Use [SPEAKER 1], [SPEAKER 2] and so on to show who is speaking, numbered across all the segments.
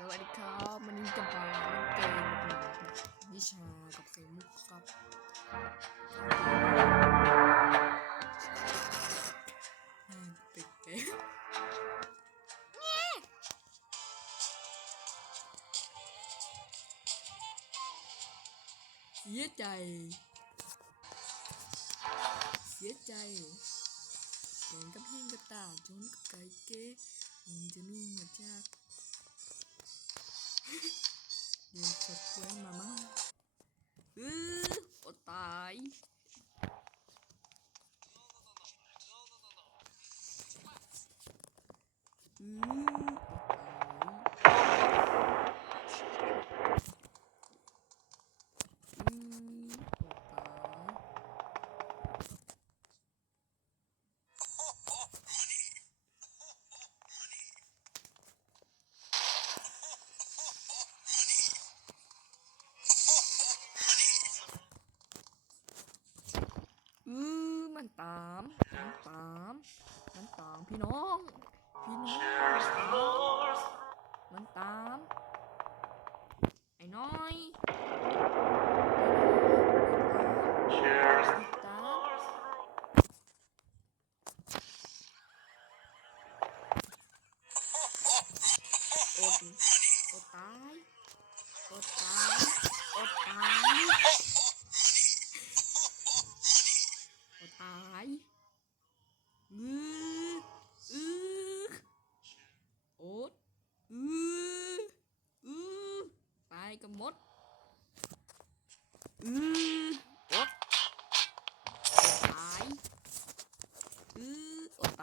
[SPEAKER 1] สวัสดีครับวันนี้จะมาเล่นเกมนิชากับเฟมุกครับปิดเกมเสียใจ เสียใจแกงกับหิ้งกับตาจนกับไก่เก้มึงจะนุ่งมาจาก เดี๋ยวกดแว้งมาม่าเอออดตาย น้ำตาลน้ำตาลพี่น้อง พี่น้องน้ำตาลไอ้น้อย Cheers.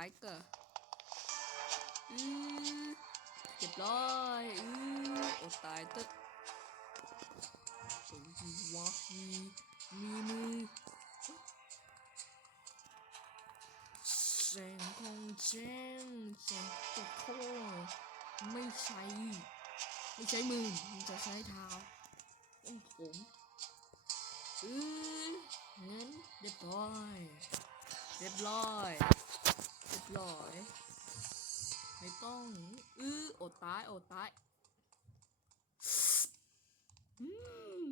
[SPEAKER 1] ายก็อือเรียบร้อยอือโอตายตึ๊ดโอ้ยวะมีมีมือแสงของแจ้งแสงตะโคไม่ใช้ไม่ใช้มือมันจะใช้เท้าต้องผมอือเงินเรียบร้อยเรียบร้อย ร้อย ไม่ต้อง อื้ออดตายอดตายอืม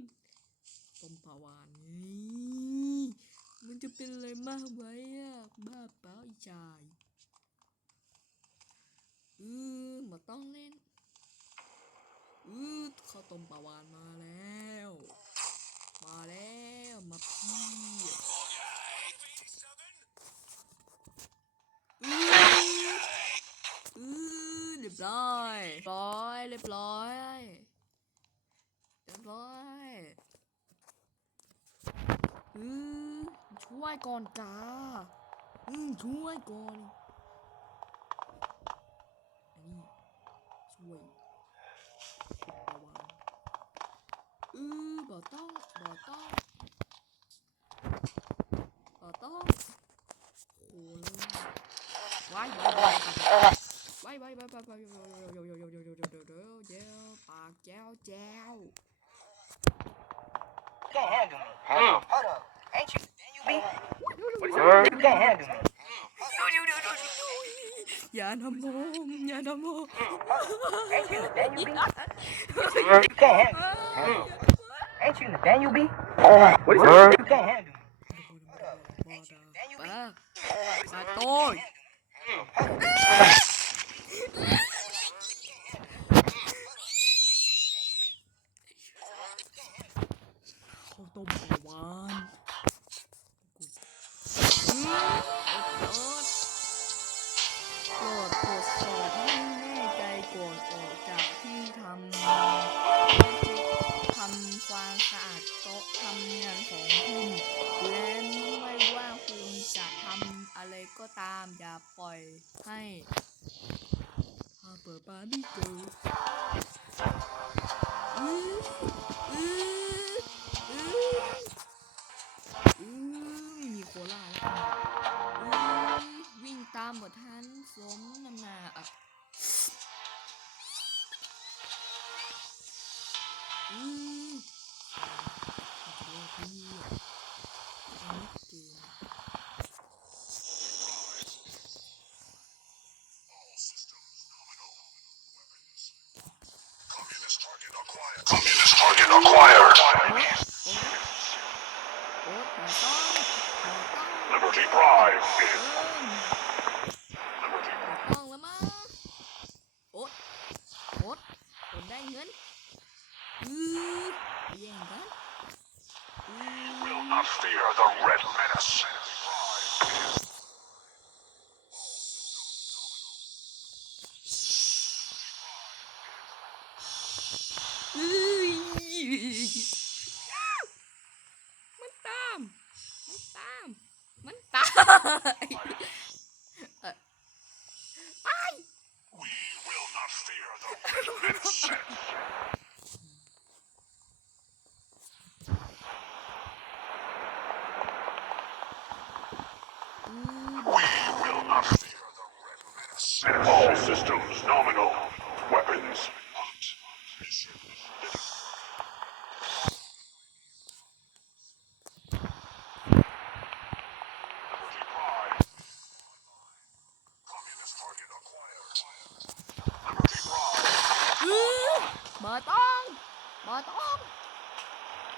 [SPEAKER 1] ต้มปลาวานนี่มันจะเป็นอะไรมากไหมอะบ้าเปล่าอีชายอือมาต้องเล่นอือข้าวต้มปลาวานมาแล้ว มาแล้วมาพี่อืออือเรียบร้อย เรียบร้อย เรียบร้อยอือช่วยก่อนกาอืมช่วยก่อนอันนี้ช่วยระวังอือบ่ต้องบ่ต้องบ่ต้องโอ้ยว้ายว้าย bay bay bay bay bay chèo bạc chèo
[SPEAKER 2] chèo Can't handle me. Hold up. Ain't you? Ain't you be? Can't handle me.
[SPEAKER 1] Dạ nó mô, dạ nó mô.
[SPEAKER 2] Ain't you Nathaniel B? Can't handle me. Ain't you Nathaniel B? What is that? Can't handle me.
[SPEAKER 1] Ba, ba tôi. ข้าวต้มปลาวานอืมโปรดโปรดตรวจสอบให้แน่ใจก่อนออกจากที่ทำงานทำความสะอาดโต๊ะทำงานของคุณและไม่ว่าคุณจะทำอะไรก็ตามอย่าปล่อยให้ Super Bunny Go มีโคลาแล้ววิ่งตามบททันสมนำนาอะอืม
[SPEAKER 3] acquired.
[SPEAKER 1] โอ๊ตโอ๊ตโอ๊ตหนูต้องหนูต้อง
[SPEAKER 3] Liberty Prime
[SPEAKER 1] เอ
[SPEAKER 3] is
[SPEAKER 1] อ
[SPEAKER 3] Liberty
[SPEAKER 1] ต้องแล้วมั้งโอ๊ตโอ๊ตโอ๊ตได้เงินอือแย่งกันอือ
[SPEAKER 3] will not fear the Red Menace.
[SPEAKER 1] uh. Bye.
[SPEAKER 3] We will not fear the red menace. All systems nominal. Weapons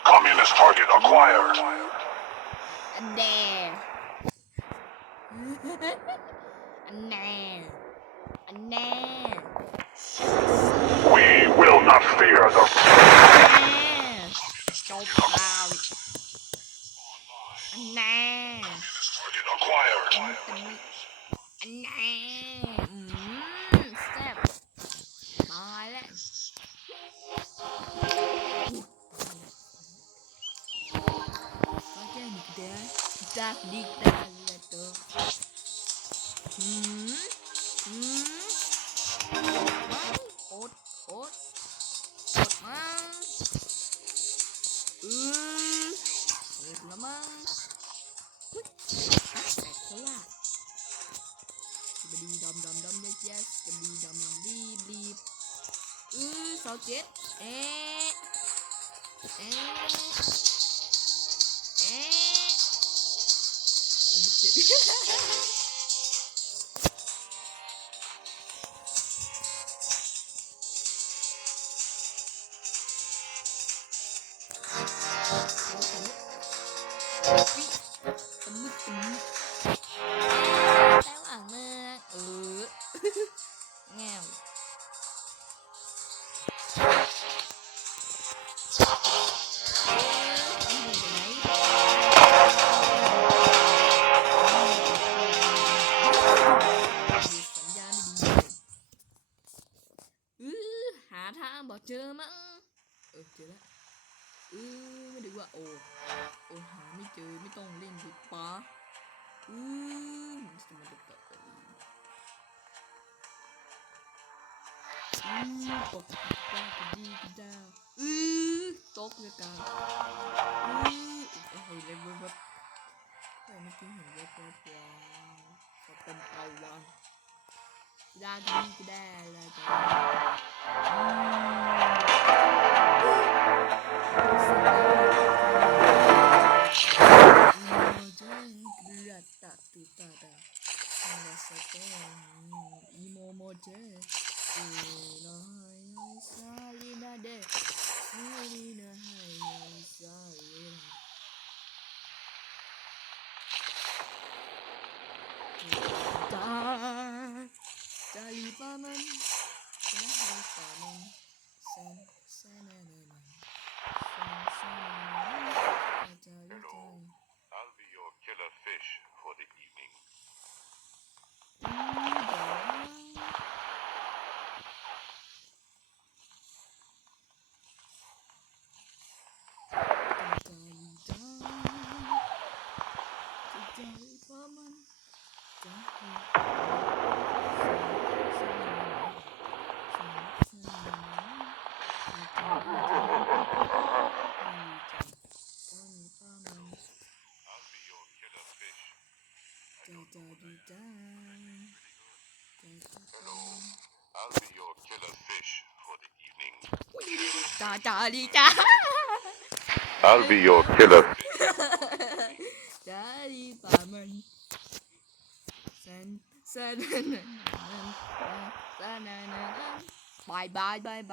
[SPEAKER 3] Communist target acquired.
[SPEAKER 1] อันแดอันแน่อันแน่
[SPEAKER 3] We will not fear the
[SPEAKER 1] แน่จบแล้วอันแน่
[SPEAKER 3] target acquired.
[SPEAKER 1] อือสองเจ็ดเอ๊ะเอ๊ะเอ๊ะ จอไม่ต้องเล่นดีกว่าอือสมดุลกับเอออือตกดาวกระดีกระดาวอือตกเลยกันอือเฮ้ยเลยเว็บเฮ้ยเมื่อกี้เห็นเว็บเว็บว้าวเขาเป็นเตาวันดากระดีกระดาวอะไรกั day. Ilahai paman, cari paman, san. จ้าจ้าดีจ้า
[SPEAKER 3] I'll be your killer
[SPEAKER 1] จ้าดีป่ามันสันสันนันนันสันนันนันบายบายบ